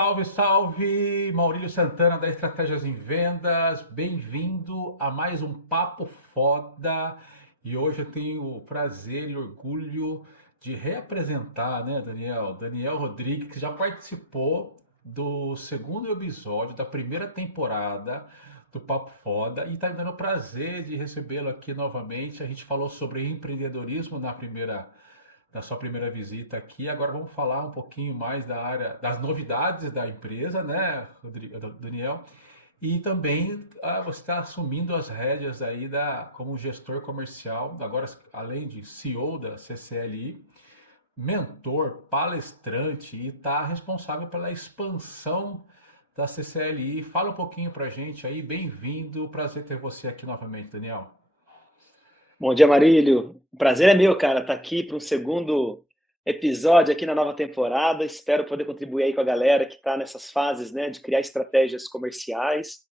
Salve, salve! Maurílio Santana da Estratégias em Vendas. Bem-vindo a mais um Papo Foda. E hoje eu tenho o prazer e orgulho de reapresentar, né, Daniel? Daniel Rodrigues, que já participou do segundo episódio da primeira temporada do Papo Foda e está me dando o prazer de recebê-lo aqui novamente. A gente falou sobre empreendedorismo na sua primeira visita aqui. Agora vamos falar um pouquinho mais da área, das novidades da empresa, né, Daniel? E também você está assumindo as rédeas aí como gestor comercial, agora além de CEO da CCLI, mentor, palestrante e está responsável pela expansão da CCLI. Fala um pouquinho para a gente aí, bem-vindo, prazer ter você aqui novamente, Daniel. Bom dia, Marílio. O prazer é meu, cara, estar aqui para um segundo episódio aqui na nova temporada. Espero poder contribuir aí com a galera que está nessas fases, né, de criar estratégias comerciais.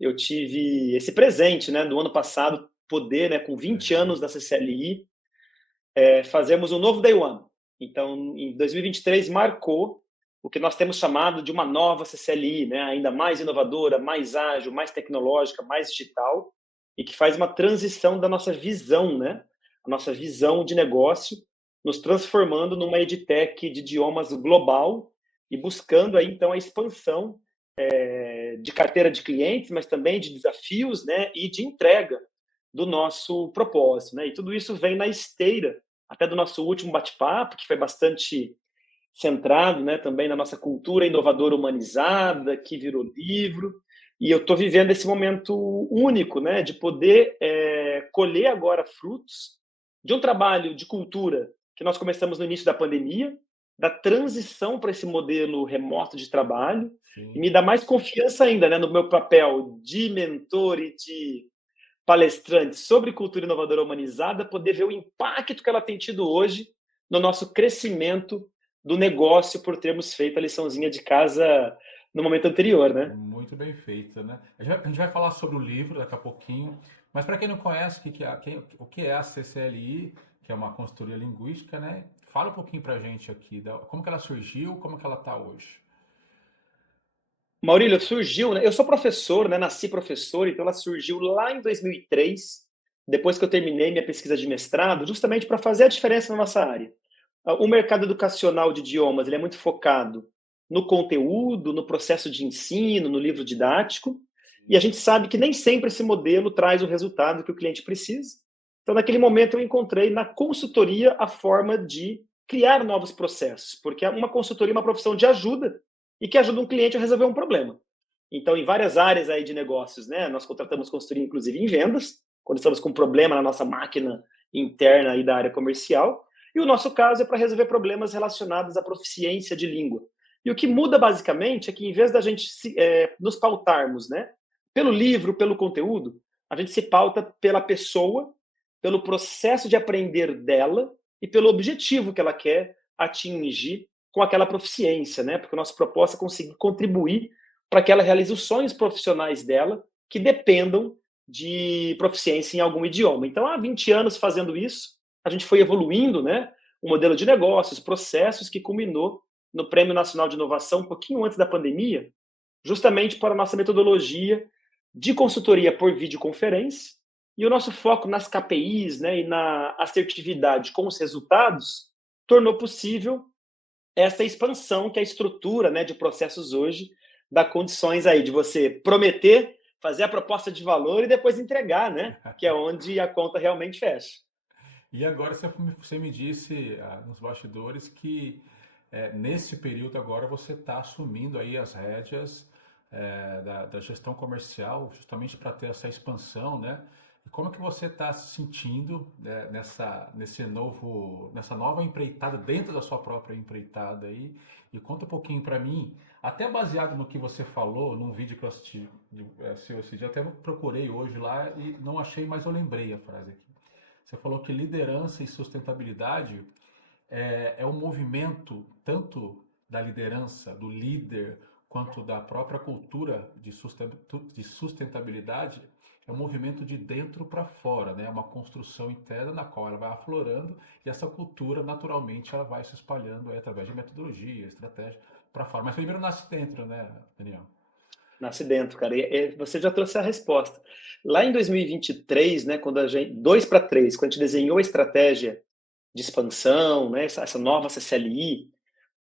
Eu tive esse presente, né, do ano passado, poder, né, com 20 Legal. anos da CCLI, fazermos um novo Day One. Então, em 2023 marcou o que nós temos chamado de uma nova CCLI, né, ainda mais inovadora, mais ágil, mais tecnológica, mais digital, e que faz uma transição da nossa visão, né, a nossa visão de negócio, nos transformando numa edtech de idiomas global e buscando aí então a expansão de carteira de clientes, mas também de desafios, né, e de entrega do nosso propósito, né? E tudo isso vem na esteira até do nosso último bate-papo, que foi bastante centrado, né, também na nossa cultura inovadora humanizada, que virou livro. E eu estou vivendo esse momento único, né, de poder colher agora frutos de um trabalho de cultura que nós começamos no início da pandemia, da transição para esse modelo remoto de trabalho, e Sim. me dá mais confiança ainda, né, no meu papel de mentor e de palestrante sobre cultura inovadora humanizada, poder ver o impacto que ela tem tido hoje no nosso crescimento do negócio por termos feito a liçãozinha de casa no momento anterior, né? Muito bem feita, né? A gente vai falar sobre o livro daqui a pouquinho, mas para quem não conhece o que é a CCLI, que é uma consultoria linguística, né? Fala um pouquinho para a gente aqui, como que ela surgiu, como que ela está hoje. Maurílio, surgiu, né? Eu sou professor, né? Nasci professor, então ela surgiu lá em 2003, depois que eu terminei minha pesquisa de mestrado, justamente para fazer a diferença na nossa área. O mercado educacional de idiomas ele é muito focado no conteúdo, no processo de ensino, no livro didático, e a Sim. gente sabe que nem sempre esse modelo traz o resultado que o cliente precisa. Então, naquele momento, eu encontrei na consultoria a forma de criar novos processos, porque uma consultoria é uma profissão de ajuda e que ajuda um cliente a resolver um problema. Então, em várias áreas aí de negócios, né, nós contratamos consultoria, inclusive em vendas, quando estamos com um problema na nossa máquina interna aí da área comercial, e o nosso caso é para resolver problemas relacionados à proficiência de língua. E o que muda basicamente é que, em vez da gente nos pautarmos, né, pelo livro, pelo conteúdo, a gente se pauta pela pessoa, pelo processo de aprender dela e pelo objetivo que ela quer atingir com aquela proficiência, né? Porque o nosso propósito é conseguir contribuir para que ela realize os sonhos profissionais dela que dependam de proficiência em algum idioma. Então, há 20 anos fazendo isso, a gente foi evoluindo, né? O modelo de negócios, processos que culminou no Prêmio Nacional de Inovação um pouquinho antes da pandemia, justamente para a nossa metodologia de consultoria por videoconferência e o nosso foco nas KPIs, né, e na assertividade com os resultados tornou possível essa expansão que a estrutura, né, de processos hoje dá condições aí de você prometer, fazer a proposta de valor e depois entregar, né, que é onde a conta realmente fecha. E agora você me disse nos bastidores que nesse período agora você está assumindo aí as rédeas da gestão comercial, justamente para ter essa expansão, né? E como é que você está se sentindo, né, nessa nova empreitada, dentro da sua própria empreitada aí? E conta um pouquinho para mim, até baseado no que você falou, num vídeo que eu assisti seu esse dia, até procurei hoje lá e não achei, mas eu lembrei a frase aqui. Você falou que liderança e sustentabilidade é um movimento tanto da liderança, do líder, quanto da própria cultura de sustentabilidade, é um movimento de dentro para fora, né? É uma construção interna na qual ela vai aflorando e essa cultura, naturalmente, ela vai se espalhando aí, através de metodologia, estratégia, para fora. Mas primeiro nasce dentro, né, Daniel? Nasce dentro, cara. Você já trouxe a resposta. Lá em 2023, né, quando a gente, 2 para 3, quando a gente desenhou a estratégia de expansão, né, essa nova CCLI,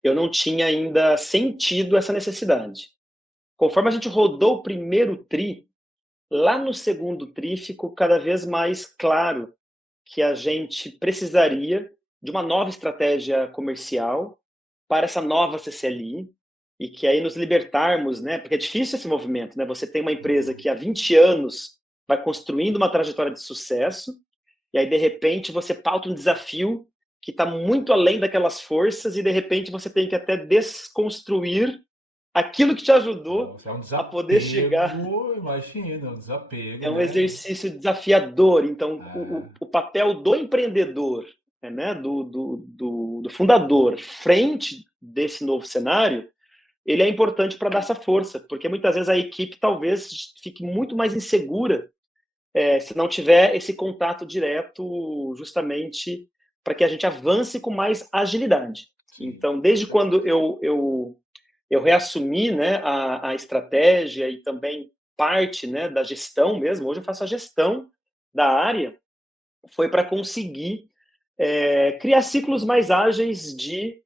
eu não tinha ainda sentido essa necessidade. Conforme a gente rodou o primeiro tri, lá no segundo tri ficou cada vez mais claro que a gente precisaria de uma nova estratégia comercial para essa nova CCLI e que aí nos libertarmos, né? Porque é difícil esse movimento, né? Você tem uma empresa que há 20 anos vai construindo uma trajetória de sucesso e aí de repente você pauta um desafio que está muito além daquelas forças e de repente você tem que até desconstruir aquilo que te ajudou Nossa, é um a poder chegar. desapego, imagina, é um desapego, É um né? exercício desafiador. Então, É, o papel do empreendedor, né, do fundador, frente desse novo cenário, ele é importante para dar essa força, porque muitas vezes a equipe talvez fique muito mais insegura se não tiver esse contato direto, justamente para que a gente avance com mais agilidade. sim. Então, desde quando eu reassumi, né, a estratégia e também parte, né, da gestão mesmo. Hoje eu faço a gestão da área, foi para conseguir criar ciclos mais ágeis de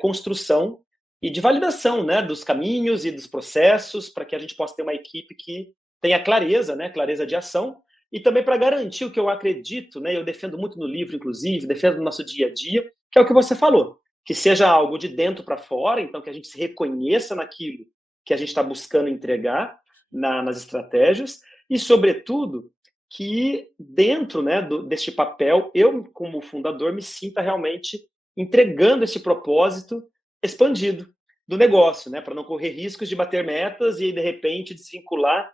construção e de validação, né, dos caminhos e dos processos, para que a gente possa ter uma equipe que tenha clareza, né, clareza de ação, e também para garantir o que eu acredito, né, eu defendo muito no livro, inclusive, defendo no nosso dia a dia, que é o que você falou, que seja algo de dentro para fora, então que a gente se reconheça naquilo que a gente está buscando entregar nas estratégias, e, sobretudo, que dentro, né, deste papel, eu, como fundador, me sinta realmente entregando esse propósito expandido do negócio, né, para não correr riscos de bater metas e, de repente, desvincular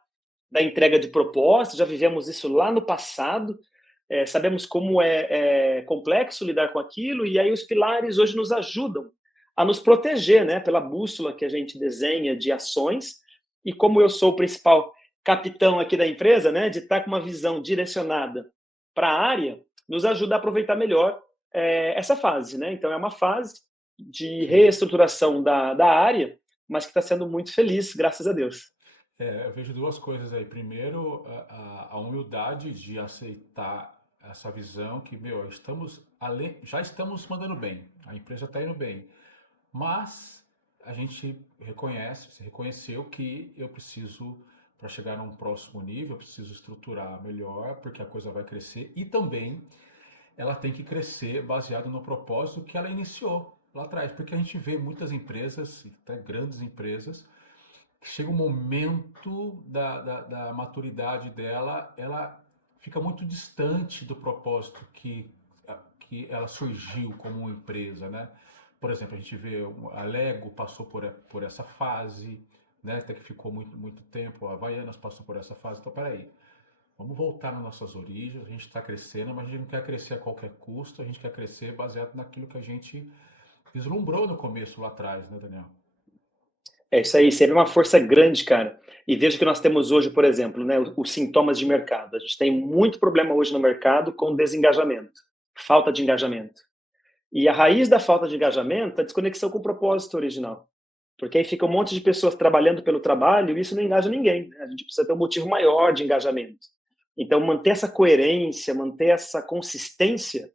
da entrega de propósito. Já vivemos isso lá no passado, sabemos como é complexo lidar com aquilo, e aí os pilares hoje nos ajudam a nos proteger, né, pela bússola que a gente desenha de ações, e como eu sou o principal capitão aqui da empresa, né, de estar com uma visão direcionada para a área, nos ajuda a aproveitar melhor essa fase, né? Então é uma fase de Sim. reestruturação da área, mas que está sendo muito feliz, graças a Deus. Eu vejo duas coisas aí. Primeiro, a humildade de aceitar essa visão que, meu, já estamos mandando bem, a empresa está indo bem, mas a gente se reconheceu que eu preciso, para chegar num próximo nível, eu preciso estruturar melhor, porque a coisa vai crescer e também ela tem que crescer baseado no propósito que ela iniciou lá atrás, porque a gente vê muitas empresas, até grandes empresas, chega um momento da maturidade dela, ela fica muito distante do propósito que ela surgiu como uma empresa, né? Por exemplo, a gente vê a Lego passou por essa fase, né? Até que ficou muito tempo, a Havaianas passou por essa fase. Então, peraí, vamos voltar nas nossas origens, a gente está crescendo, mas a gente não quer crescer a qualquer custo, a gente quer crescer baseado naquilo que a gente vislumbrou no começo lá atrás, né, Daniel? É isso aí, sempre uma força grande, cara. E veja que nós temos hoje, por exemplo, né, os sintomas de mercado. A gente tem muito problema hoje no mercado com desengajamento, falta de engajamento. E a raiz da falta de engajamento é a desconexão com o propósito original. Porque aí fica um monte de pessoas trabalhando pelo trabalho e isso não engaja ninguém, né? A gente precisa ter um motivo maior de engajamento. Então, manter essa coerência, manter essa consistência,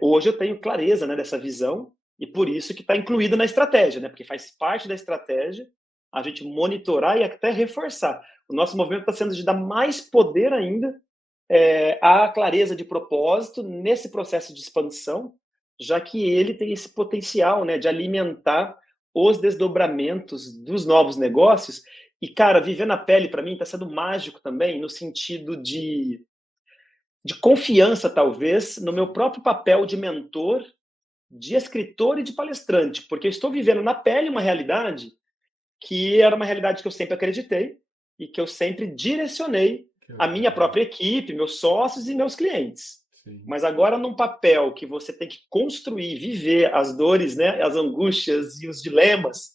hoje eu tenho clareza, né, dessa visão, e por isso que está incluída na estratégia, né? Porque faz parte da estratégia a gente monitorar e até reforçar. O nosso movimento está sendo de dar mais poder ainda à clareza de propósito nesse processo de expansão, já que ele tem esse potencial, né, de alimentar os desdobramentos dos novos negócios. E, cara, viver na pele, para mim, está sendo mágico também, no sentido de confiança, talvez, no meu próprio papel de mentor, de escritor e de palestrante, porque eu estou vivendo na pele uma realidade que era uma realidade que eu sempre acreditei e que eu sempre direcionei Que a minha legal. própria equipe, meus sócios e meus clientes. Sim. Mas agora num papel que você tem que construir, viver as dores, né, as angústias e os dilemas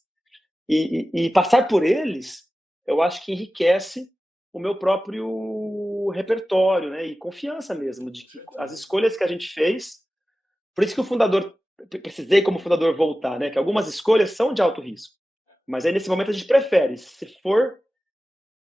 e passar por eles, eu acho que enriquece o meu próprio repertório, né? E confiança mesmo, de que as escolhas que a gente fez. Por isso que o fundador, precisei como fundador voltar, né? Que algumas escolhas são de alto risco. Mas aí nesse momento a gente prefere, se for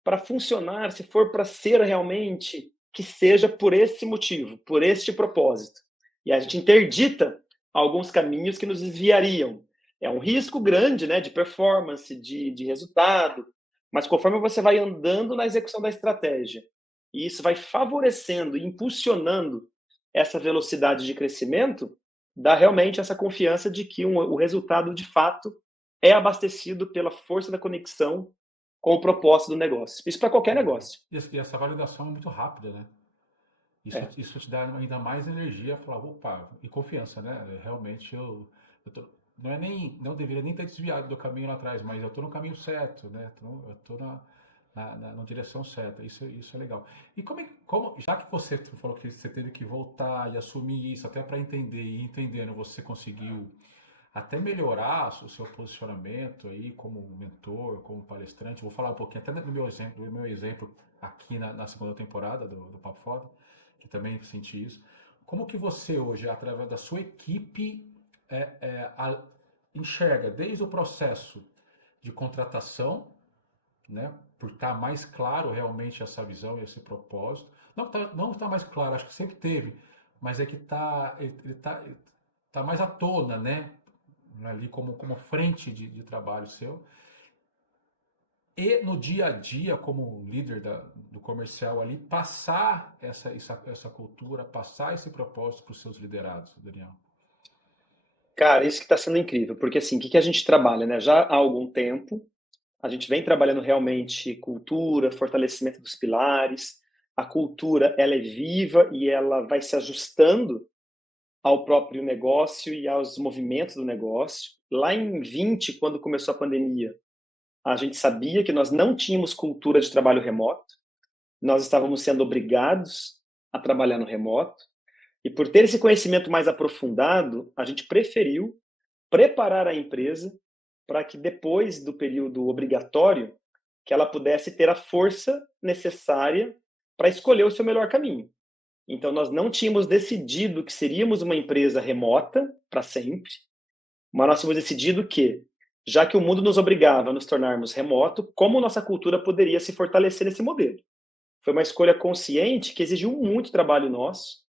para funcionar, se for para ser realmente, que seja por esse motivo, por este propósito. E a gente interdita alguns caminhos que nos desviariam. É um risco grande, né, de performance, de resultado, mas conforme você vai andando na execução da estratégia, e isso vai favorecendo e impulsionando essa velocidade de crescimento, dá realmente essa confiança de que o resultado, de fato, é abastecido pela força da conexão com o propósito do negócio. Isso para qualquer Legal. negócio. E essa validação é muito rápida, né? É. Isso te dá ainda mais energia, falar, opa, e confiança, né? Realmente eu tô, não é nem, não deveria nem ter desviado do caminho lá atrás, mas eu tô no caminho certo, né? Eu tô na direção certa. Isso é legal. E já que você falou que você teve que voltar e assumir isso, até para entender e entendendo, você conseguiu até melhorar o seu posicionamento aí como mentor, como palestrante. Vou falar um pouquinho até do meu exemplo aqui na segunda temporada do Papo Foda, que também senti isso. Como que você hoje, através da sua equipe, enxerga desde o processo de contratação, né, por estar mais claro realmente essa visão e esse propósito. Não tá mais claro, acho que sempre teve, mas é que tá mais à tona, né, ali como frente de trabalho seu. E no dia a dia, como líder do comercial ali, passar essa cultura, passar esse propósito para os seus liderados, Daniel. Cara, isso que está sendo incrível, porque assim, o que a gente trabalha, né? Já há algum tempo, a gente vem trabalhando realmente cultura, fortalecimento dos pilares. A cultura, ela é viva e ela vai se ajustando ao próprio negócio e aos movimentos do negócio. Lá em 20, quando começou a pandemia, a gente sabia que nós não tínhamos cultura de trabalho remoto, nós estávamos sendo obrigados a trabalhar no remoto, e por ter esse conhecimento mais aprofundado, a gente preferiu preparar a empresa para que depois do período obrigatório, que ela pudesse ter a força necessária para escolher o seu melhor caminho. Então, nós não tínhamos decidido que seríamos uma empresa remota para sempre, mas nós tínhamos decidido que, já que o mundo nos obrigava a nos tornarmos remoto, como nossa cultura poderia se fortalecer nesse modelo. Foi uma escolha consciente que exigiu muito trabalho nosso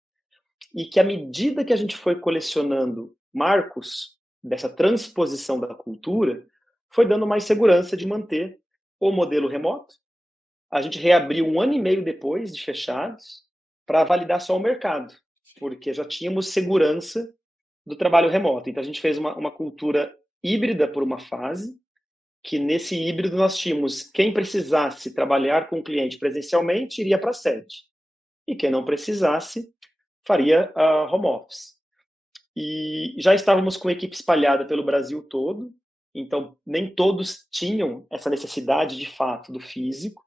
e que, à medida que a gente foi colecionando marcos dessa transposição da cultura, foi dando mais segurança de manter o modelo remoto. A gente reabriu 1 ano e meio depois de fechados para validar só o mercado, porque já tínhamos segurança do trabalho remoto. Então, a gente fez uma cultura híbrida por uma fase, que nesse híbrido nós tínhamos quem precisasse trabalhar com o cliente presencialmente iria para a sede, e quem não precisasse faria home office. E já estávamos com a equipe espalhada pelo Brasil todo, então nem todos tinham essa necessidade de fato do físico.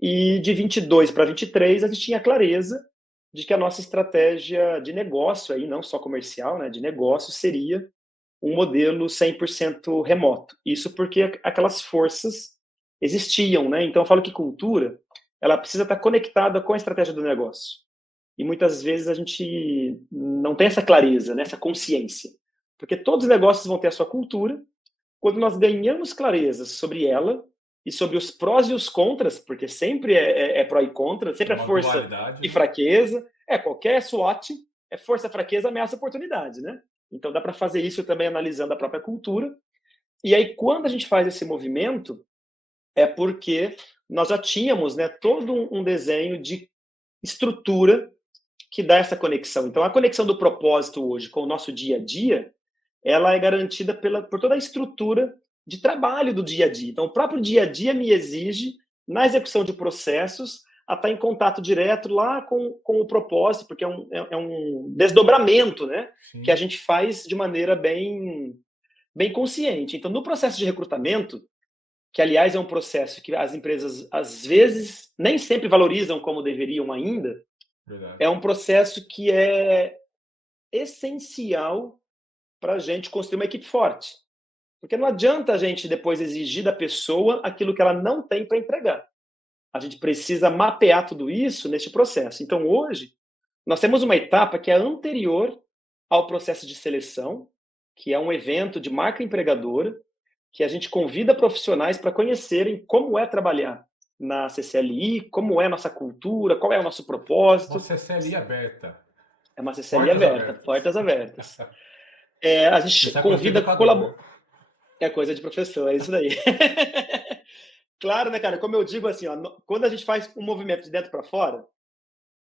E de 22 para 23 a gente tinha clareza de que a nossa estratégia de negócio, aí não só comercial, né, de negócio, seria um modelo 100% remoto. Isso porque aquelas forças existiam, né? Então eu falo que cultura, ela precisa estar conectada com a estratégia do negócio. E muitas vezes a gente não tem essa clareza, né, essa consciência. Porque todos os negócios vão ter a sua cultura. Quando nós ganhamos clareza sobre ela e sobre os prós e os contras, porque sempre é pró e contra, É sempre é uma força dualidade, e né? fraqueza. Qualquer SWOT é força, fraqueza, ameaça, oportunidade, né? Então dá para fazer isso também analisando a própria cultura. E aí, quando a gente faz esse movimento, é porque nós já tínhamos, né, todo um desenho de estrutura que dá essa conexão. Então, a conexão do propósito hoje com o nosso dia a dia, ela é garantida por toda a estrutura de trabalho do dia a dia. Então, o próprio dia a dia me exige, na execução de processos, a estar em contato direto lá com o propósito, porque é um desdobramento, né, que a Sim, gente faz de maneira bem consciente. Então, no processo de recrutamento, que aliás é um processo que as empresas às vezes nem sempre valorizam como deveriam ainda, verdade. é um processo que é essencial para a gente construir uma equipe forte. Porque não adianta a gente depois exigir da pessoa aquilo que ela não tem para entregar. A gente precisa mapear tudo isso neste processo. Então, hoje, nós temos uma etapa que é anterior ao processo de seleção, que é um evento de marca empregadora, que a gente convida profissionais para conhecerem como é trabalhar na CCLI, como é a nossa cultura, qual é o nosso Uma propósito. CCLI aberta, É uma CCLI portas aberta, abertas. portas abertas. A gente Isso é coisa de convida educador. É coisa de professor, é isso daí. Claro, né, cara? Como eu digo assim, ó, quando a gente faz um movimento de dentro para fora,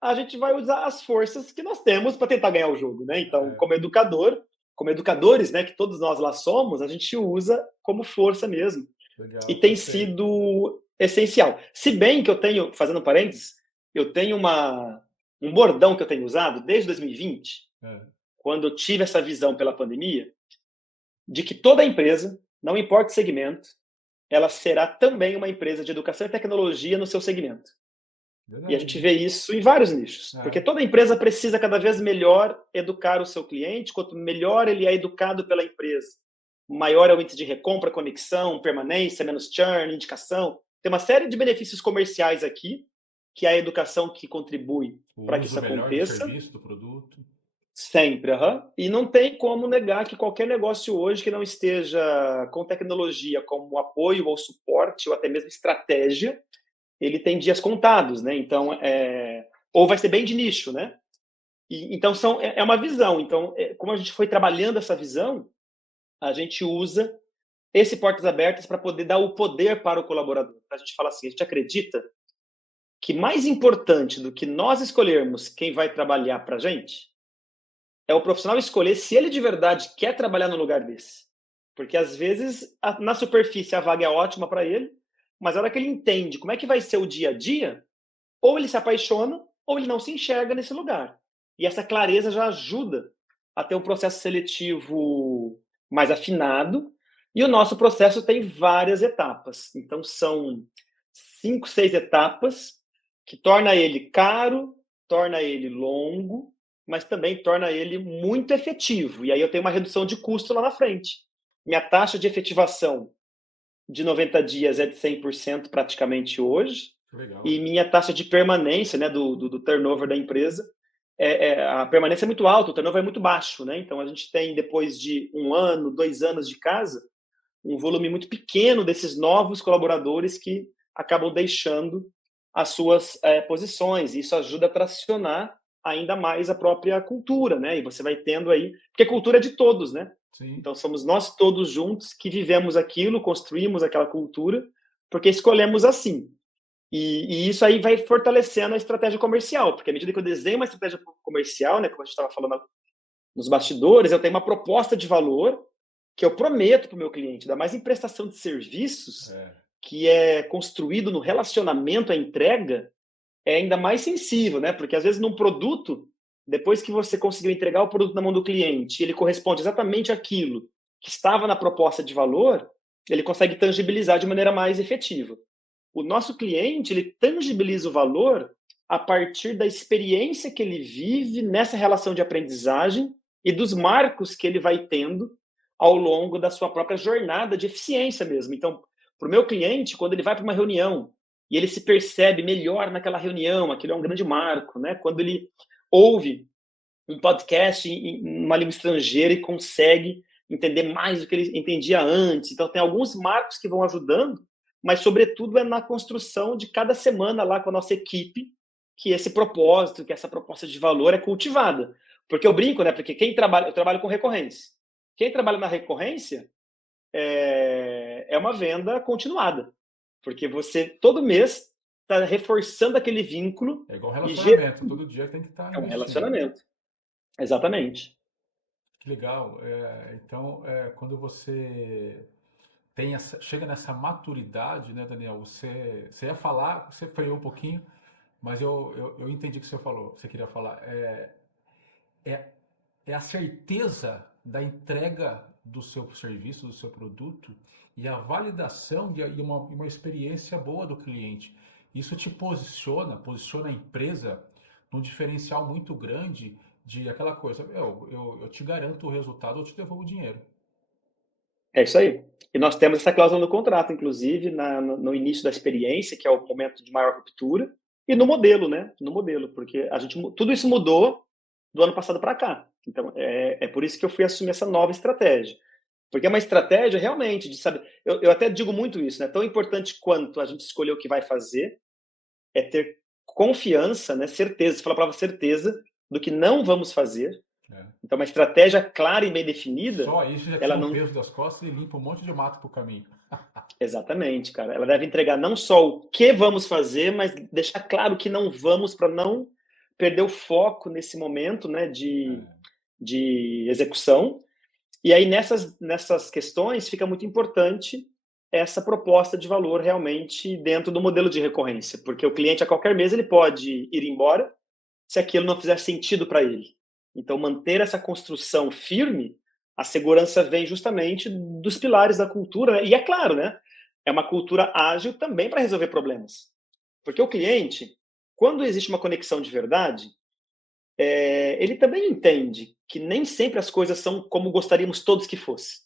a gente vai usar as forças que nós temos para tentar ganhar o jogo, né? Então, É, como educador, como educadores, né, que todos nós lá somos, a gente usa como força mesmo. E legal, tem perfeito. sido essencial. Se bem que eu tenho, fazendo parênteses, eu tenho um bordão que eu tenho usado desde 2020, É, quando eu tive essa visão pela pandemia, de que toda empresa, não importa o segmento, ela será também uma empresa de educação e tecnologia no seu segmento. E a gente verdade. vê isso em vários nichos, porque É, toda empresa precisa cada vez melhor educar o seu cliente, quanto melhor ele é educado pela empresa, maior é o índice de recompra, conexão, permanência, menos churn, indicação. Tem uma série de benefícios comerciais aqui, que é a educação que contribui o para que uso isso melhor do aconteça, serviço, do produto. sempre. E não tem como negar que qualquer negócio hoje que não esteja com tecnologia como apoio ou suporte, ou até mesmo estratégia, ele tem dias contados, né? Então, ou vai ser bem de nicho, né? Então, é uma visão. Então, como a gente foi trabalhando essa visão, a gente usa esse portas abertas para poder dar o poder para o colaborador. A gente fala assim, a gente acredita que mais importante do que nós escolhermos quem vai trabalhar para a gente, é o profissional escolher se ele de verdade quer trabalhar no lugar desse. Porque às vezes, na superfície, a vaga é ótima para ele, mas a hora que ele entende como é que vai ser o dia a dia, ou ele se apaixona, ou ele não se enxerga nesse lugar. E essa clareza já ajuda a ter um processo seletivo mais afinado. E o nosso processo tem várias etapas. Então, são 5, 6 etapas que torna ele caro, torna ele longo, mas também torna ele muito efetivo. E aí eu tenho uma redução de custo lá na frente. Minha taxa de efetivação de 90 dias é de 100% praticamente hoje, Que legal. e minha taxa de permanência, né, do turnover da empresa, a permanência é muito alta, o turnover é muito baixo, né? Então a gente tem, depois de 1 ano, 2 anos de casa, um volume muito pequeno desses novos colaboradores que acabam deixando as suas posições. E isso ajuda a tracionar ainda mais a própria cultura, né? E você vai tendo aí, porque cultura é de todos, né? Sim, Então somos nós todos juntos que vivemos aquilo, construímos aquela cultura, porque escolhemos assim. E isso aí vai fortalecendo a estratégia comercial, porque à medida que eu desenho uma estratégia comercial, né, como a gente estava falando nos bastidores, eu tenho uma proposta de valor que eu prometo para o meu cliente, ainda mais em prestação de serviços, é, que é construído no relacionamento à entrega, é ainda mais sensível, né? Porque às vezes num produto, depois que você conseguiu entregar o produto na mão do cliente, ele corresponde exatamente àquilo que estava na proposta de valor, ele consegue tangibilizar de maneira mais efetiva. O nosso cliente, ele tangibiliza o valor a partir da experiência que ele vive nessa relação de aprendizagem e dos marcos que ele vai tendo ao longo da sua própria jornada de eficiência mesmo. Então, para o meu cliente, quando ele vai para uma reunião e ele se percebe melhor naquela reunião, aquilo é um grande marco, né? Quando ele ouve um podcast em uma língua estrangeira e consegue entender mais do que ele entendia antes. Então, tem alguns marcos que vão ajudando, mas, sobretudo, é na construção de cada semana lá com a nossa equipe que esse propósito, que essa proposta de valor é cultivada. Porque eu brinco, né? Porque eu trabalho com recorrência. Quem trabalha na recorrência é uma venda continuada. Porque você, todo mês, está reforçando aquele vínculo é igual e relacionamento, todo dia tem que estar é um investindo. relacionamento. Exatamente. Que legal. Então, quando você chega nessa maturidade, né, Daniel? Você ia falar, você freou um pouquinho, mas eu entendi o que você falou, você queria falar. É, é a certeza da entrega do seu serviço, do seu produto e a validação e uma experiência boa do cliente. Isso te posiciona a empresa num diferencial muito grande de aquela coisa, eu te garanto o resultado, eu te devolvo o dinheiro. É isso aí. E nós temos essa cláusula no contrato, inclusive, no início da experiência, que é o momento de maior ruptura, e no modelo, né? No modelo, porque tudo isso mudou do ano passado para cá. Então, é por isso que eu fui assumir essa nova estratégia. Porque é uma estratégia realmente de saber. Eu até digo muito isso, né? Tão importante quanto a gente escolher o que vai fazer é ter confiança, né? Certeza, você fala a palavra certeza do que não vamos fazer. É. Então, uma estratégia clara e bem definida, Só isso já ela tira um não. peso das costas e limpa um monte de mato pro caminho. Exatamente, cara. Ela deve entregar não só o que vamos fazer, mas deixar claro que não vamos, para não perder o foco nesse momento, né, de execução. E aí, nessas questões, fica muito importante essa proposta de valor realmente dentro do modelo de recorrência, porque o cliente, a qualquer mês, ele pode ir embora se aquilo não fizer sentido para ele. Então, manter essa construção firme, a segurança vem justamente dos pilares da cultura, né? E é claro, né? É uma cultura ágil também para resolver problemas. Porque o cliente, quando existe uma conexão de verdade, ele também entende que nem sempre as coisas são como gostaríamos todos que fosse.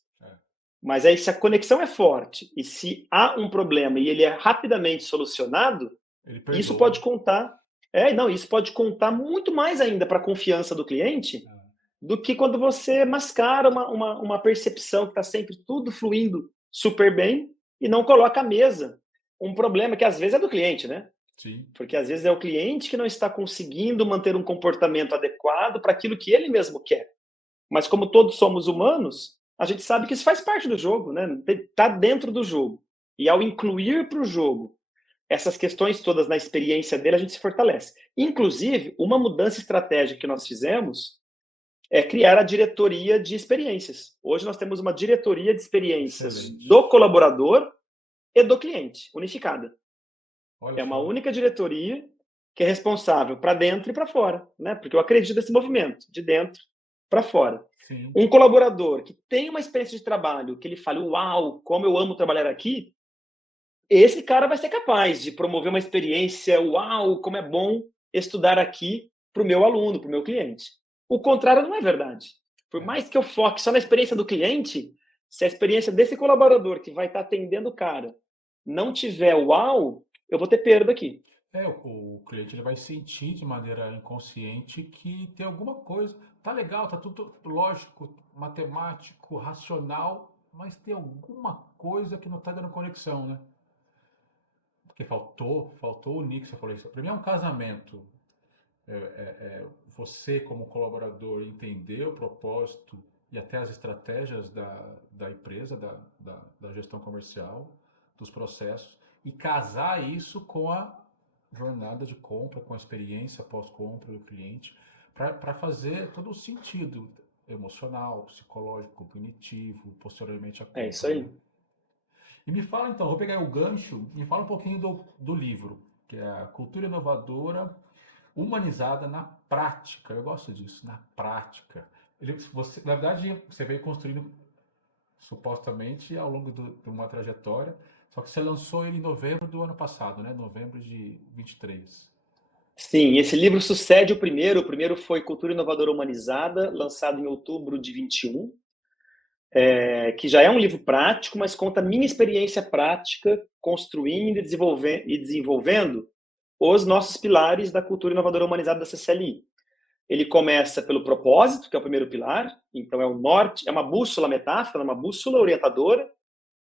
Mas aí, se a conexão é forte e se há um problema e ele é rapidamente solucionado, isso pode contar. Isso pode contar muito mais ainda para a confiança do cliente do que quando você mascara uma percepção que está sempre tudo fluindo super bem e não coloca à mesa um problema que às vezes é do cliente, né? Sim. Porque às vezes é o cliente que não está conseguindo manter um comportamento adequado para aquilo que ele mesmo quer. Mas como todos somos humanos, a gente sabe que isso faz parte do jogo, né? Está dentro do jogo. E ao incluir para o jogo essas questões todas na experiência dele, a gente se fortalece. Inclusive, uma mudança estratégica que nós fizemos é criar a diretoria de experiências. Hoje nós temos uma diretoria de experiências Excelente. do colaborador e do cliente, unificada. Olha é uma só. única diretoria que é responsável para dentro e para fora, né? Porque eu acredito nesse movimento, de dentro para fora. Sim. Um colaborador que tem uma experiência de trabalho, que ele fale, uau, como eu amo trabalhar aqui, esse cara vai ser capaz de promover uma experiência, uau, como é bom estudar aqui para o meu aluno, para o meu cliente. O contrário não é verdade. Por mais que eu foque só na experiência do cliente, se a experiência desse colaborador que vai estar atendendo o cara não tiver uau, eu vou ter perda aqui. O cliente ele vai sentir de maneira inconsciente que tem alguma coisa. Tá legal, tá tudo lógico, matemático, racional, mas tem alguma coisa que não tá dando conexão, né? Porque faltou o Nick, você falou isso. Para mim é um casamento. Você, como colaborador, entender o propósito e até as estratégias da empresa, da gestão comercial, dos processos, e casar isso com a jornada de compra, com a experiência pós-compra do cliente, para fazer todo o sentido emocional, psicológico, cognitivo, posteriormente a compra. É isso aí. Né? E me fala então, vou pegar o gancho, me fala um pouquinho do livro, que é a Cultura Inovadora Humanizada na Prática. Eu gosto disso, na prática. Na verdade, você veio construindo supostamente ao longo de uma trajetória, só que você lançou ele em novembro do ano passado, né? Novembro de 23. Sim, esse livro sucede o primeiro. O primeiro foi Cultura Inovadora Humanizada, lançado em outubro de 21, que já é um livro prático, mas conta a minha experiência prática construindo e desenvolvendo os nossos pilares da cultura inovadora humanizada da CCLI. Ele começa pelo propósito, que é o primeiro pilar, então é o norte, é uma bússola metáfora, uma bússola orientadora,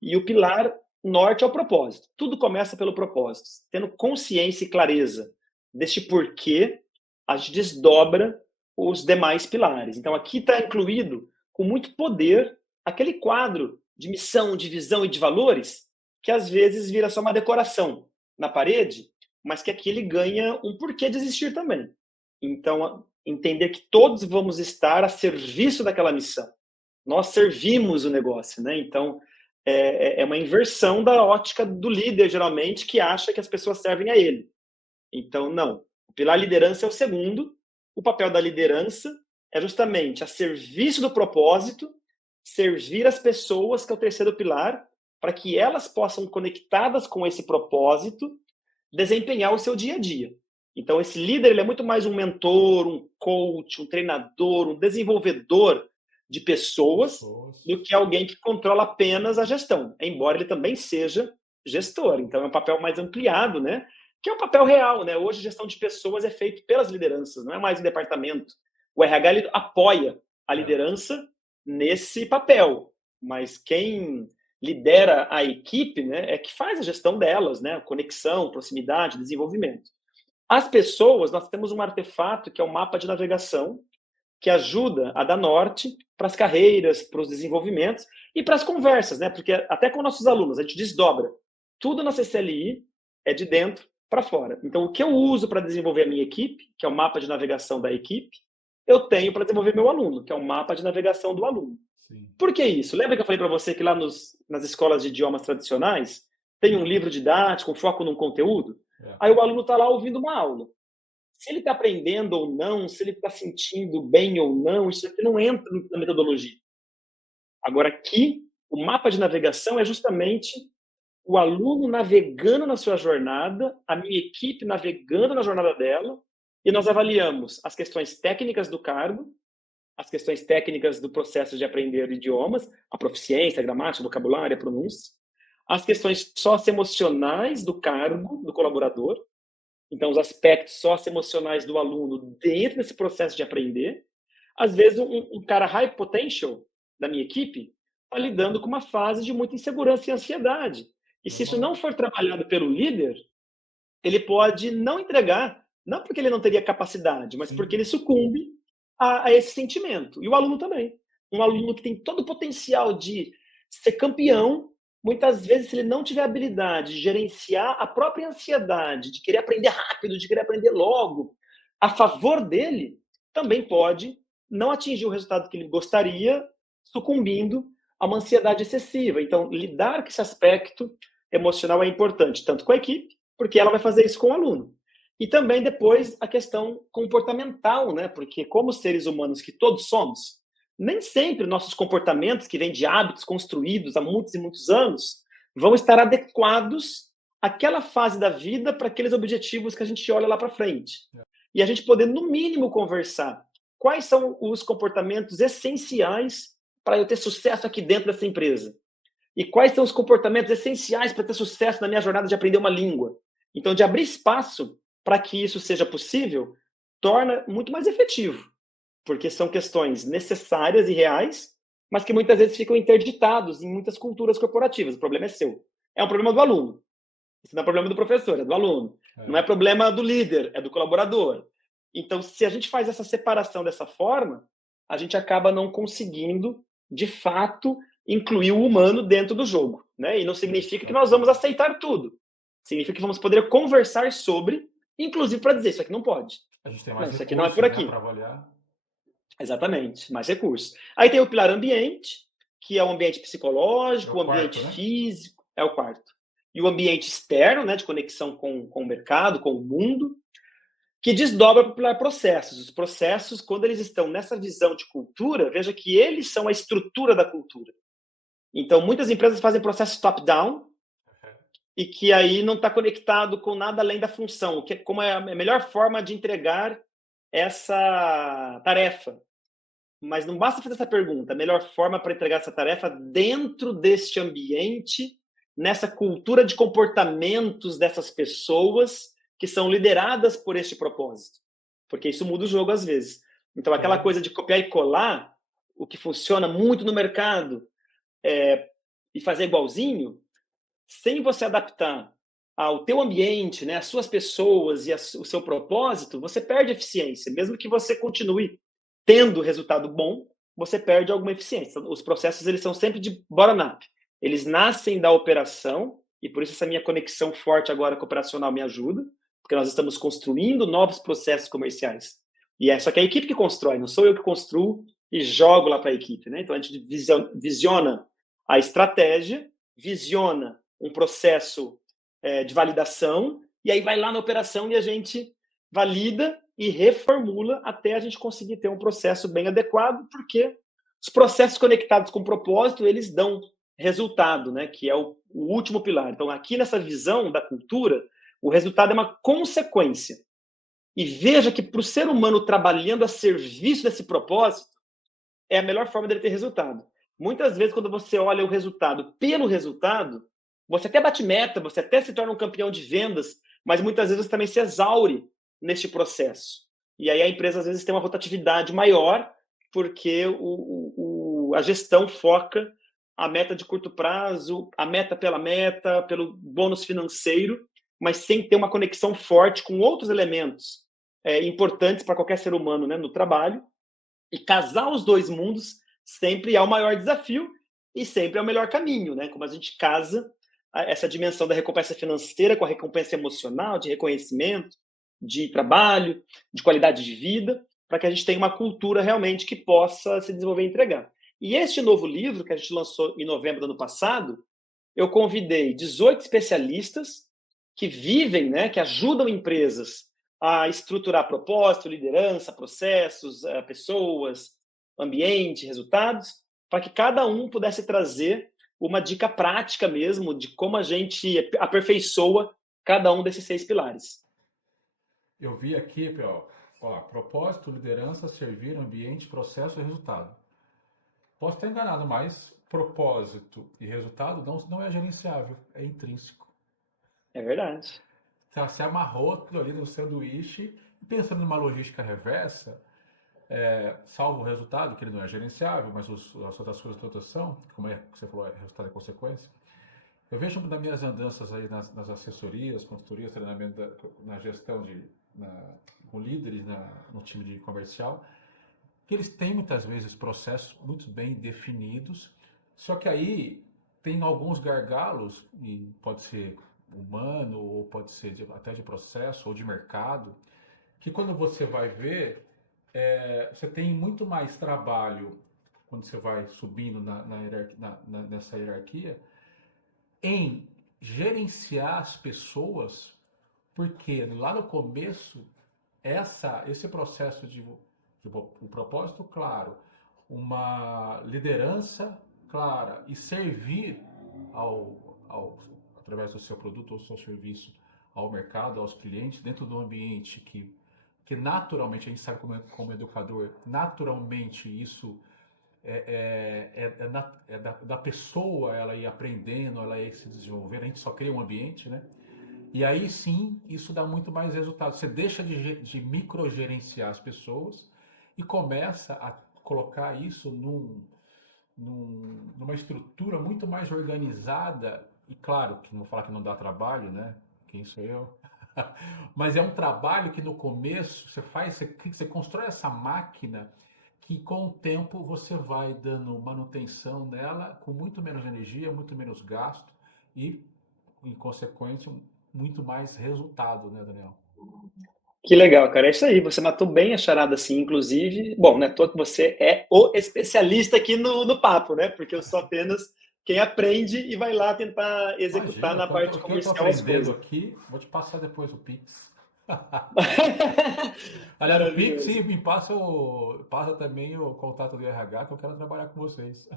e o pilar norte é o propósito. Tudo começa pelo propósito. Tendo consciência e clareza deste porquê, a gente desdobra os demais pilares. Então aqui está incluído, com muito poder, aquele quadro de missão, de visão e de valores, que às vezes vira só uma decoração na parede, mas que aqui ele ganha um porquê de existir também. Então, entender que todos vamos estar a serviço daquela missão. Nós servimos o negócio, né? Então, é uma inversão da ótica do líder, geralmente, que acha que as pessoas servem a ele. Então, não. O pilar liderança é o segundo. O papel da liderança é justamente a serviço do propósito, servir as pessoas, que é o terceiro pilar, para que elas possam, conectadas com esse propósito, desempenhar o seu dia a dia. Então, esse líder ele é muito mais um mentor, um coach, um treinador, um desenvolvedor de pessoas do que alguém que controla apenas a gestão, embora ele também seja gestor. Então, é um papel mais ampliado, né? Que é um papel real, né? Hoje, a gestão de pessoas é feita pelas lideranças, não é mais um departamento. O RH ele apoia a liderança nesse papel, mas quem lidera a equipe, né, é que faz a gestão delas, né? Conexão, proximidade, desenvolvimento. As pessoas, nós temos um artefato que é o mapa de navegação, que ajuda a dar norte para as carreiras, para os desenvolvimentos e para as conversas, né? Porque até com nossos alunos, a gente desdobra. Tudo na CCLI é de dentro para fora. Então, o que eu uso para desenvolver a minha equipe, que é o mapa de navegação da equipe, eu tenho para desenvolver meu aluno, que é o mapa de navegação do aluno. Sim. Por que isso? Lembra que eu falei para você que lá nas escolas de idiomas tradicionais tem um livro didático, um foco num conteúdo? Aí o aluno está lá ouvindo uma aula. Se ele está aprendendo ou não, se ele está sentindo bem ou não, isso aqui não entra na metodologia. Agora, aqui, o mapa de navegação é justamente o aluno navegando na sua jornada, a minha equipe navegando na jornada dela, e nós avaliamos as questões técnicas do cargo, as questões técnicas do processo de aprender idiomas, a proficiência, a gramática, o vocabulário, a pronúncia, as questões socioemocionais do cargo, do colaborador, então os aspectos socioemocionais do aluno dentro desse processo de aprender. Às vezes, um cara high potential da minha equipe está lidando com uma fase de muita insegurança e ansiedade. E se isso não for trabalhado pelo líder, ele pode não entregar, não porque ele não teria capacidade, mas porque ele sucumbe a esse sentimento. E o aluno também. Um aluno que tem todo o potencial de ser campeão, muitas vezes, se ele não tiver habilidade de gerenciar a própria ansiedade, de querer aprender rápido, de querer aprender logo, a favor dele, também pode não atingir o resultado que ele gostaria, sucumbindo a uma ansiedade excessiva. Então, lidar com esse aspecto emocional é importante, tanto com a equipe, porque ela vai fazer isso com o aluno. E também, depois, a questão comportamental, né? Porque, como seres humanos que todos somos, nem sempre nossos comportamentos, que vêm de hábitos construídos há muitos e muitos anos, vão estar adequados àquela fase da vida para aqueles objetivos que a gente olha lá para frente. E a gente poder, no mínimo, conversar quais são os comportamentos essenciais para eu ter sucesso aqui dentro dessa empresa. E quais são os comportamentos essenciais para ter sucesso na minha jornada de aprender uma língua. Então, de abrir espaço para que isso seja possível, torna muito mais efetivo. Porque são questões necessárias e reais, mas que muitas vezes ficam interditados em muitas culturas corporativas. O problema é seu. É um problema do aluno. Isso não é problema do professor, é do aluno. Não é problema do líder, é do colaborador. Então, se a gente faz essa separação dessa forma, a gente acaba não conseguindo, de fato, incluir o humano dentro do jogo, né? E não significa que nós vamos aceitar tudo. Significa que vamos poder conversar sobre, inclusive para dizer, isso aqui não pode. A gente tem mais isso aqui não é por aqui. Né, para avaliar. Exatamente, mais recursos. Aí tem o pilar ambiente, que é o ambiente psicológico, o ambiente quarto, né? físico, é o quarto. E o ambiente externo, né, de conexão com o mercado, com o mundo, que desdobra para o pilar processos. Os processos, quando eles estão nessa visão de cultura, veja que eles são a estrutura da cultura. Então, muitas empresas fazem processos top-down e que aí não está conectado com nada além da função, que como é a melhor forma de entregar essa tarefa. Mas não basta fazer essa pergunta, a melhor forma para entregar essa tarefa dentro deste ambiente, nessa cultura de comportamentos dessas pessoas que são lideradas por este propósito. Porque isso muda o jogo às vezes. Então, aquela coisa de copiar e colar, o que funciona muito no mercado, e fazer igualzinho, sem você adaptar ao teu ambiente, né, às suas pessoas e o seu propósito, você perde eficiência. Mesmo que você continue tendo resultado bom, você perde alguma eficiência. Os processos, eles são sempre de bottom-up. Eles nascem da operação, e por isso essa minha conexão forte agora com o operacional me ajuda, porque nós estamos construindo novos processos comerciais. E é só que a equipe que constrói, não sou eu que construo e jogo lá para a equipe, né? Então, a gente visiona a estratégia, visiona um processo de validação, e aí vai lá na operação e a gente valida e reformula até a gente conseguir ter um processo bem adequado, porque os processos conectados com propósito, eles dão resultado, né? Que é o último pilar. Então, aqui nessa visão da cultura, o resultado é uma consequência. E veja que para o ser humano trabalhando a serviço desse propósito, é a melhor forma dele ter resultado. Muitas vezes, quando você olha o resultado pelo resultado, você até bate meta, você até se torna um campeão de vendas, mas muitas vezes você também se exaure neste processo. E aí a empresa, às vezes, tem uma rotatividade maior, porque a gestão foca a meta de curto prazo, a meta pela meta, pelo bônus financeiro, mas sem ter uma conexão forte com outros elementos importantes para qualquer ser humano, né, no trabalho. E casar os dois mundos sempre é o maior desafio e sempre é o melhor caminho, né? Como a gente casa essa dimensão da recompensa financeira com a recompensa emocional, de reconhecimento, de trabalho, de qualidade de vida, para que a gente tenha uma cultura realmente que possa se desenvolver e entregar. E este novo livro, que a gente lançou em novembro do ano passado, eu convidei 18 especialistas que vivem, né, que ajudam empresas a estruturar propósito, liderança, processos, pessoas, ambiente, resultados, para que cada um pudesse trazer uma dica prática mesmo de como a gente aperfeiçoa cada um desses 6 pilares. Eu vi aqui, ó, propósito, liderança, servir, ambiente, processo e resultado. Posso estar enganado, mas propósito e resultado não é gerenciável, é intrínseco. É verdade. Tá, você amarrou tudo ali no sanduíche e pensando numa logística reversa, salvo o resultado, que ele não é gerenciável, mas as outras coisas todas são, como é que você falou, resultado é consequência. Eu vejo nas minhas andanças aí nas assessorias, consultorias, treinamento na gestão com líderes no time de comercial, que eles têm muitas vezes processos muito bem definidos, só que aí tem alguns gargalos, e pode ser humano, ou pode ser até de processo, ou de mercado, que quando você vai ver, você tem muito mais trabalho, quando você vai subindo nessa hierarquia, em gerenciar as pessoas, porque lá no começo, esse processo de um propósito claro, uma liderança clara e servir através do seu produto ou seu serviço ao mercado, aos clientes, dentro do ambiente que naturalmente, a gente sabe como educador, naturalmente isso da pessoa ela ir aprendendo, ela ir se desenvolvendo, a gente só cria um ambiente, né? E aí sim, isso dá muito mais resultado. Você deixa de microgerenciar as pessoas e começa a colocar isso numa estrutura muito mais organizada. E claro, que não vou falar que não dá trabalho, né? Quem sou eu? Mas é um trabalho que no começo você constrói essa máquina que com o tempo você vai dando manutenção nela com muito menos energia, muito menos gasto e, em consequência, muito mais resultado, né, Daniel? Que legal, cara. É isso aí. Você matou bem a charada, assim. Inclusive, bom, não é todo que você é o especialista aqui no papo, né? Porque eu sou apenas quem aprende e vai lá tentar executar Imagina, na parte o que eu estou comercial as aprendendo coisas. aqui, vou te passar depois o Pix. Aliás, o Pix Maravilhoso. e passa também o contato do RH que eu quero trabalhar com vocês.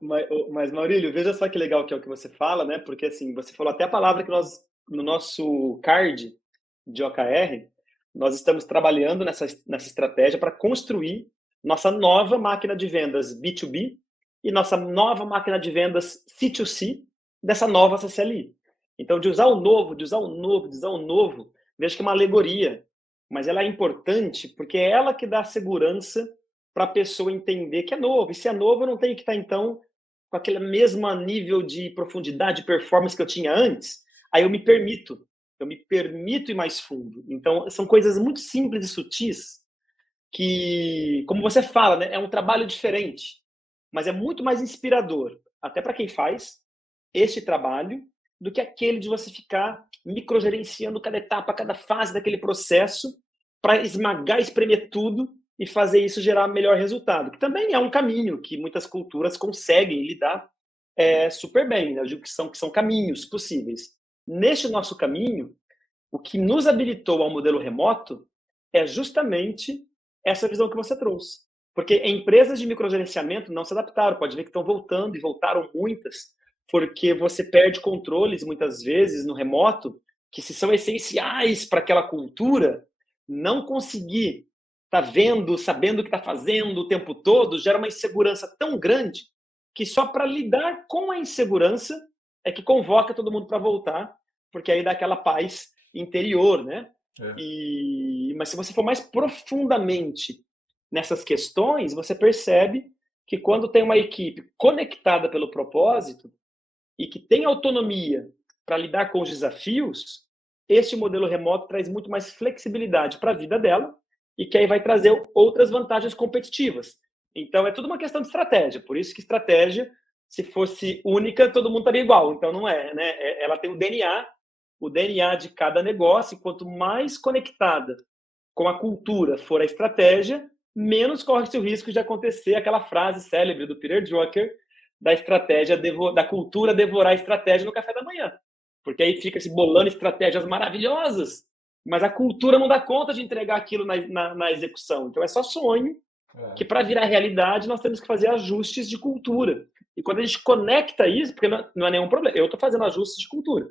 Mas, Maurílio, veja só que legal que é o que você fala, né? Porque assim, você falou até a palavra que nós, no nosso card de OKR, nós estamos trabalhando nessa estratégia para construir nossa nova máquina de vendas B2B e nossa nova máquina de vendas C2C dessa nova CCLI. Então, de usar o novo, de usar o novo, de usar o novo, veja que é uma alegoria, mas ela é importante porque é ela que dá segurança para a pessoa entender que é novo. E se é novo, eu não tenho que estar, então, com aquele mesmo nível de profundidade e performance que eu tinha antes. Aí eu me permito ir mais fundo. Então, são coisas muito simples e sutis que, como você fala, né, é um trabalho diferente, mas é muito mais inspirador, até para quem faz este trabalho, do que aquele de você ficar microgerenciando cada etapa, cada fase daquele processo para esmagar, espremer tudo e fazer isso gerar melhor resultado, que também é um caminho que muitas culturas conseguem lidar super bem, né? Eu digo que são caminhos possíveis. Neste nosso caminho, o que nos habilitou ao modelo remoto é justamente essa visão que você trouxe. Porque empresas de microgerenciamento não se adaptaram, pode ver que estão voltando e voltaram muitas, porque você perde controles muitas vezes no remoto que se são essenciais para aquela cultura, não conseguir tá vendo, sabendo o que está fazendo o tempo todo, gera uma insegurança tão grande que só para lidar com a insegurança é que convoca todo mundo para voltar, porque aí dá aquela paz interior, né? É. Mas se você for mais profundamente nessas questões, você percebe que quando tem uma equipe conectada pelo propósito e que tem autonomia para lidar com os desafios, este modelo remoto traz muito mais flexibilidade para a vida dela e que aí vai trazer outras vantagens competitivas. Então é tudo uma questão de estratégia. Por isso que estratégia, se fosse única, todo mundo estaria igual. Então não é, né? Ela tem o DNA de cada negócio. E quanto mais conectada com a cultura for a estratégia, menos corre-se o risco de acontecer aquela frase célebre do Peter Drucker da estratégia, da cultura devorar a estratégia no café da manhã. Porque aí fica se bolando estratégias maravilhosas, mas a cultura não dá conta de entregar aquilo na execução. Então é só sonho, que para virar realidade nós temos que fazer ajustes de cultura. E quando a gente conecta isso, porque não é nenhum problema, eu estou fazendo ajustes de cultura.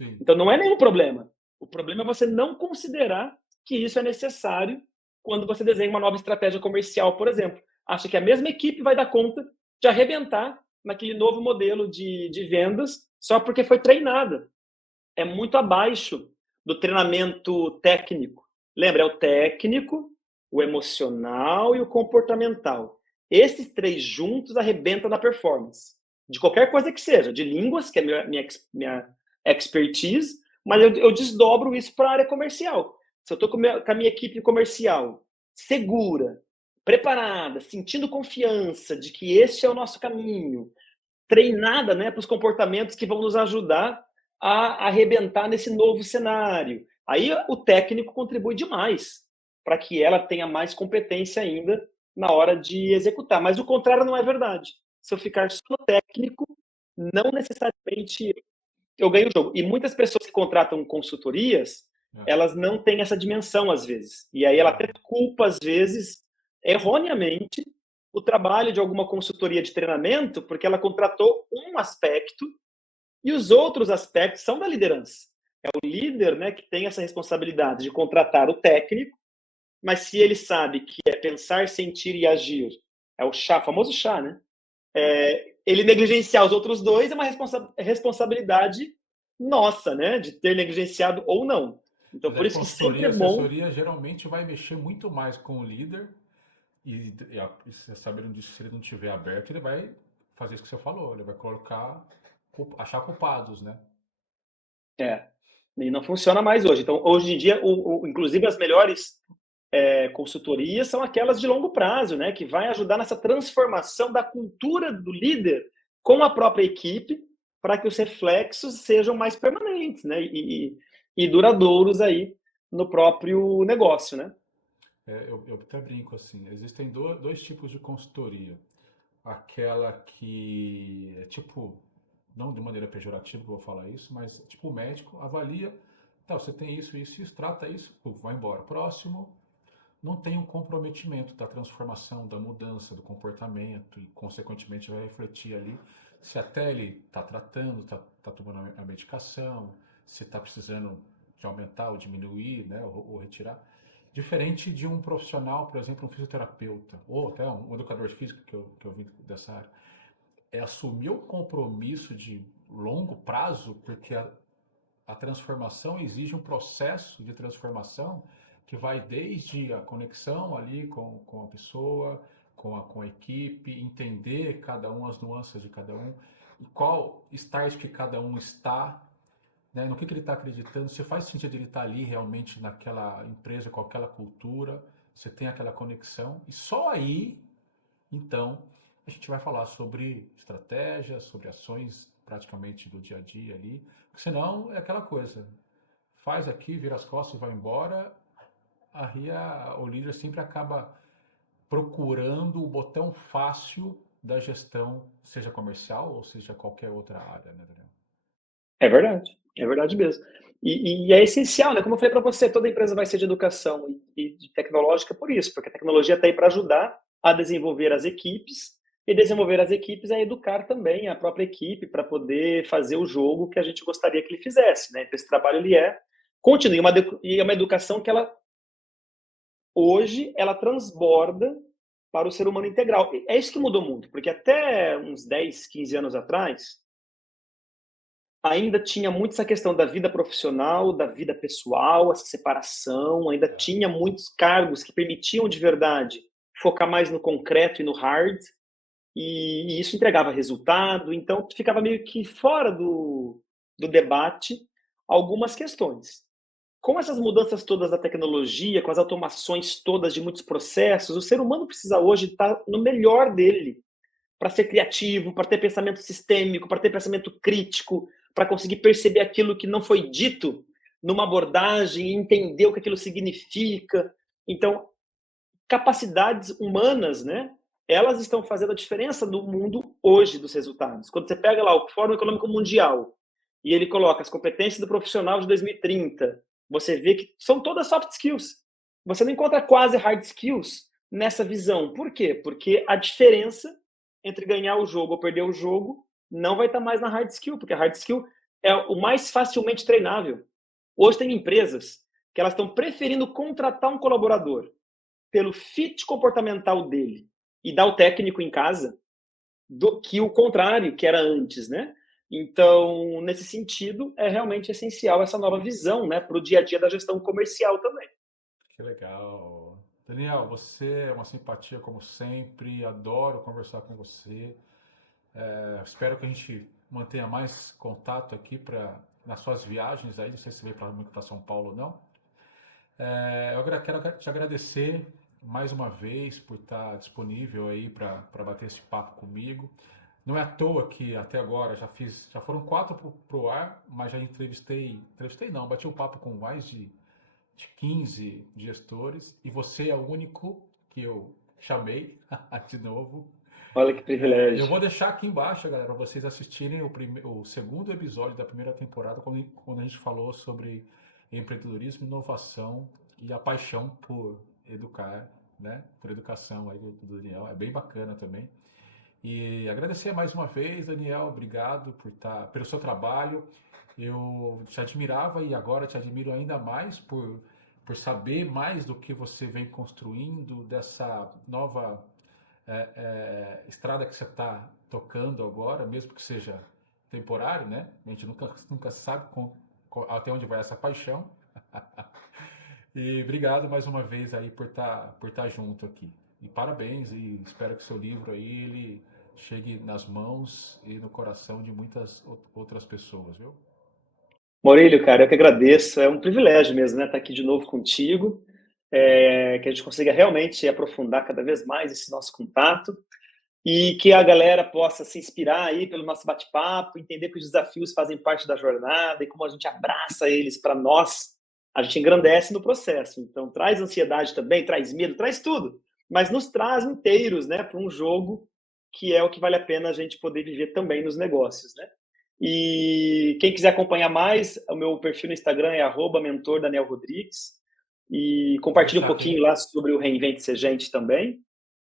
Sim. Então não é nenhum problema. O problema é você não considerar que isso é necessário quando você desenha uma nova estratégia comercial, por exemplo. Acha que a mesma equipe vai dar conta de arrebentar naquele novo modelo de vendas só porque foi treinada. É muito abaixo do treinamento técnico. Lembra, é o técnico, o emocional e o comportamental. Esses três juntos arrebentam na performance. De qualquer coisa que seja, de línguas, que é minha expertise, mas eu desdobro isso para a área comercial. Se eu estou com a minha equipe comercial segura, preparada, sentindo confiança de que esse é o nosso caminho, treinada, né, para os comportamentos que vão nos ajudar a arrebentar nesse novo cenário. Aí o técnico contribui demais para que ela tenha mais competência ainda na hora de executar. Mas o contrário não é verdade. Se eu ficar só no técnico, não necessariamente eu ganho o jogo. E muitas pessoas que contratam consultorias, elas não têm essa dimensão às vezes. E aí ela até culpa, às vezes, erroneamente, o trabalho de alguma consultoria de treinamento, porque ela contratou um aspecto e os outros aspectos são da liderança. É o líder, né, que tem essa responsabilidade de contratar o técnico, mas se ele sabe que é pensar, sentir e agir, é o chá, famoso chá, né? Ele negligenciar os outros dois é uma responsabilidade nossa, né, de ter negligenciado ou não. Então, Mas por aí isso que sempre consultoria, é bom. assessoria geralmente vai mexer muito mais com o líder e sabendo disso, se ele não tiver aberto, ele vai fazer isso que você falou, ele vai colocar, achar culpados, né? E não funciona mais hoje. Então, hoje em dia, inclusive as melhores consultorias são aquelas de longo prazo, né, que vai ajudar nessa transformação da cultura do líder com a própria equipe para que os reflexos sejam mais permanentes, né, e duradouros aí no próprio negócio, né? Eu até brinco assim, existem dois tipos de consultoria. Aquela que é tipo, não de maneira pejorativa que eu vou falar isso, mas tipo o médico avalia, tá, você tem isso, isso, isso, trata isso, vai embora. Próximo, não tem um comprometimento da transformação, da mudança, do comportamento e consequentemente vai refletir ali se até ele está tratando, está tomando a medicação, se está precisando de aumentar ou diminuir, né, ou retirar. Diferente de um profissional, por exemplo, um fisioterapeuta, ou até um educador físico que eu vim dessa área, é assumir o compromisso de longo prazo, porque a transformação exige um processo de transformação que vai desde a conexão ali com a pessoa, com a equipe, entender cada um, as nuances de cada um, e qual estágio que cada um está, né, no que ele está acreditando, se faz sentido ele estar ali realmente naquela empresa, com aquela cultura, você tem aquela conexão, e só aí, então, a gente vai falar sobre estratégias, sobre ações praticamente do dia a dia ali, porque senão é aquela coisa, faz aqui, vira as costas e vai embora, aí o líder sempre acaba procurando o botão fácil da gestão, seja comercial ou seja qualquer outra área, né, Daniel? É verdade mesmo. E é essencial, né? Como eu falei para você, toda empresa vai ser de educação e de tecnológica por isso, porque a tecnologia está aí para ajudar a desenvolver as equipes e desenvolver as equipes a educar também a própria equipe para poder fazer o jogo que a gente gostaria que ele fizesse, né? Então esse trabalho ele é contínuo e é uma educação que ela hoje ela transborda para o ser humano integral. É isso que mudou muito, porque até uns 10, 15 anos atrás, ainda tinha muito essa questão da vida profissional, da vida pessoal, essa separação, ainda tinha muitos cargos que permitiam de verdade focar mais no concreto e no hard, e isso entregava resultado, então ficava meio que fora do debate algumas questões. Com essas mudanças todas da tecnologia, com as automações todas de muitos processos, o ser humano precisa hoje estar no melhor dele para ser criativo, para ter pensamento sistêmico, para ter pensamento crítico, para conseguir perceber aquilo que não foi dito numa abordagem e entender o que aquilo significa. Então, capacidades humanas, né? Elas estão fazendo a diferença no mundo hoje dos resultados. Quando você pega lá o Fórum Econômico Mundial e ele coloca as competências do profissional de 2030, você vê que são todas soft skills. Você não encontra quase hard skills nessa visão. Por quê? Porque a diferença entre ganhar o jogo ou perder o jogo não vai estar mais na hard skill, porque a hard skill é o mais facilmente treinável. Hoje tem empresas que elas estão preferindo contratar um colaborador pelo fit comportamental dele e dar o técnico em casa do que o contrário que era antes, né? Então, nesse sentido, é realmente essencial essa nova visão, né, para o dia a dia da gestão comercial também. Que legal. Daniel, você é uma simpatia como sempre, adoro conversar com você. Espero que a gente mantenha mais contato aqui nas suas viagens aí, não sei se você veio para São Paulo ou não. Eu quero te agradecer mais uma vez por estar disponível aí para bater esse papo comigo. Não é à toa que até agora já foram 4 pro ar, mas já entrevistei não, bati o papo com mais de 15 gestores e você é o único que eu chamei de novo. Olha que Eu privilégio. vou deixar aqui embaixo, galera, para vocês assistirem o segundo episódio da primeira temporada, quando a gente falou sobre empreendedorismo, inovação e a paixão por educar, né? Por educação aí do Daniel. É bem bacana também. E agradecer mais uma vez, Daniel, obrigado pelo seu trabalho. Eu te admirava e agora te admiro ainda mais por saber mais do que você vem construindo, dessa nova estrada que você está tocando agora, mesmo que seja temporário, né? A gente nunca sabe até onde vai essa paixão. E obrigado mais uma vez aí por tá junto aqui. E parabéns e espero que seu livro aí ele chegue nas mãos e no coração de muitas outras pessoas, viu? Maurílio, cara, eu que agradeço. É um privilégio mesmo, né, estar aqui de novo contigo, que a gente consiga realmente aprofundar cada vez mais esse nosso contato e que a galera possa se inspirar aí pelo nosso bate-papo, entender que os desafios fazem parte da jornada e como a gente abraça eles para nós, a gente engrandece no processo. Então, traz ansiedade também, traz medo, traz tudo, mas nos traz inteiros, né, para um jogo que é o que vale a pena a gente poder viver também nos negócios, né? E quem quiser acompanhar mais, o meu perfil no Instagram é @mentor_Daniel_Rodrigues e compartilha um pouquinho lá sobre o Reinvente Ser Gente também.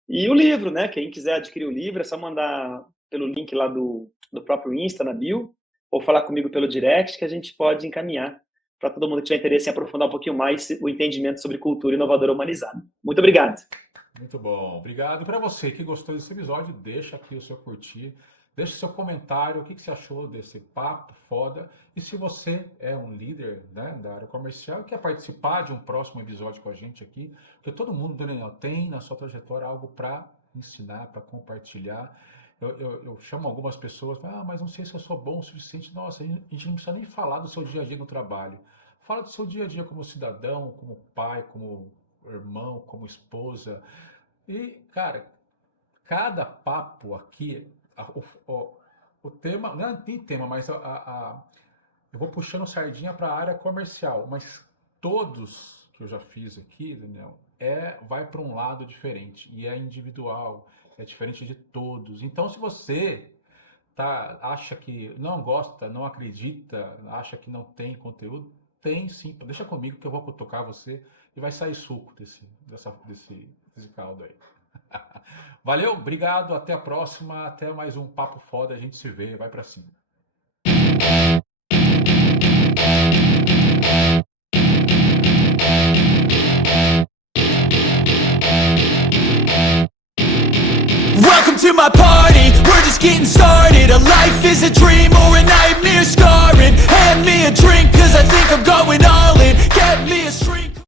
E o livro, né? Quem quiser adquirir o livro é só mandar pelo link lá do próprio Insta, na bio, ou falar comigo pelo direct, que a gente pode encaminhar para todo mundo que tiver interesse em aprofundar um pouquinho mais o entendimento sobre cultura inovadora humanizada. Muito obrigado. Muito bom, obrigado. Para você que gostou desse episódio, deixa aqui o seu curtir, deixa o seu comentário, o que você achou desse papo foda. E se você é um líder, né, da área comercial e quer participar de um próximo episódio com a gente aqui, porque todo mundo, Daniel, tem na sua trajetória algo para ensinar, para compartilhar. Eu chamo algumas pessoas, mas não sei se eu sou bom o suficiente. Nossa, a gente não precisa nem falar do seu dia a dia no trabalho. Fala do seu dia a dia como cidadão, como pai, como irmão, como esposa. E, cara, cada papo aqui, o tema, não é nem tema, mas eu vou puxando sardinha para a área comercial, mas todos que eu já fiz aqui, Daniel, vai para um lado diferente e é individual, é diferente de todos. Então, se você acha que não gosta, não acredita, acha que não tem conteúdo, tem sim. Deixa comigo que eu vou cutucar você e vai sair suco desse caldo aí. Valeu, obrigado, até a próxima, até mais um Papo Foda, a gente se vê, vai pra cima. to my party, we're just getting started. A life is a dream or a nightmare scarring. Hand me a drink cause I think I'm going all in. Get me